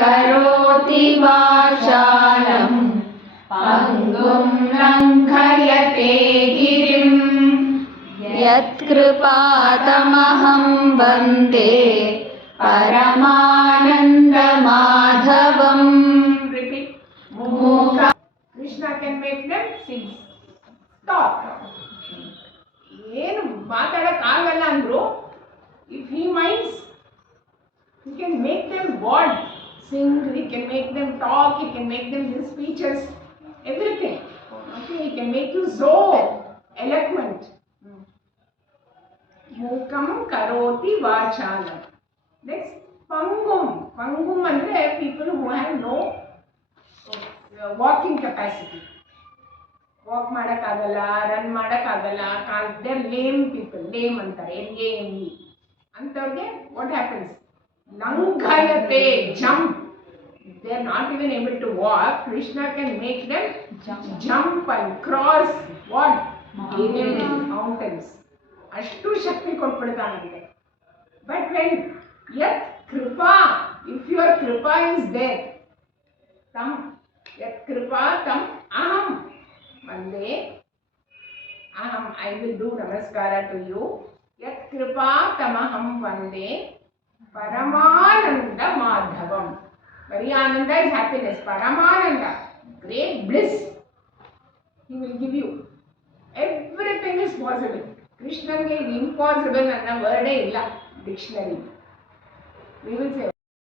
करोति वाचालं पङ्गुं लङ्घयते गिरिं यत्कृपातमहं वन्दे परमानन्दमाधवम्. Repeat. Krishna can make them sing. Stop. ಏನು ಮಾತಾಡಕ್ಕಾಗಲ್ಲ ಅಂದ್ರು, if he minds, he can make them what? Sing, he can make them talk, he can make them give speeches, everything. Okay, he can make you so eloquent. Mukam karoti vachalam. Next, pangum. Pangum andre people who have no walking capacity. Walk ಮಾಡೋಕ್ಕಾಗಲ್ಲ, run ಮಾಡೋಕ್ಕಾಗಲ್ಲ, there lame people, lame ಅಂತಾರೆ, LAME ಅಂಥವ್ರಿಗೆ what happens? ಲಂಘಯತೆ, jump. They are not even able to walk. Krishna can make them jump and cross what? Mountains. ಅಷ್ಟು ಶಕ್ತಿ ಕೊಟ್ಬಿಡ್ತಾನಂತೆ. But when ಯತ್ ಕೃಪಾ, ಇಫ್ ಯುವರ್ ಕೃಪಾ ಇಸ್ ದೇರ್, ತಮ್ ಯತ್ ಕೃಪಾ ತಮ್ ಅಹಂ Vande, aham, I will do namaskara to you. Yat kripa tamaham vande paramananda madhavam. Very ananda is happiness. Paramananda, great bliss. He will give you. Everything is possible. Krishna is impossible and the word illa dictionary. We will say.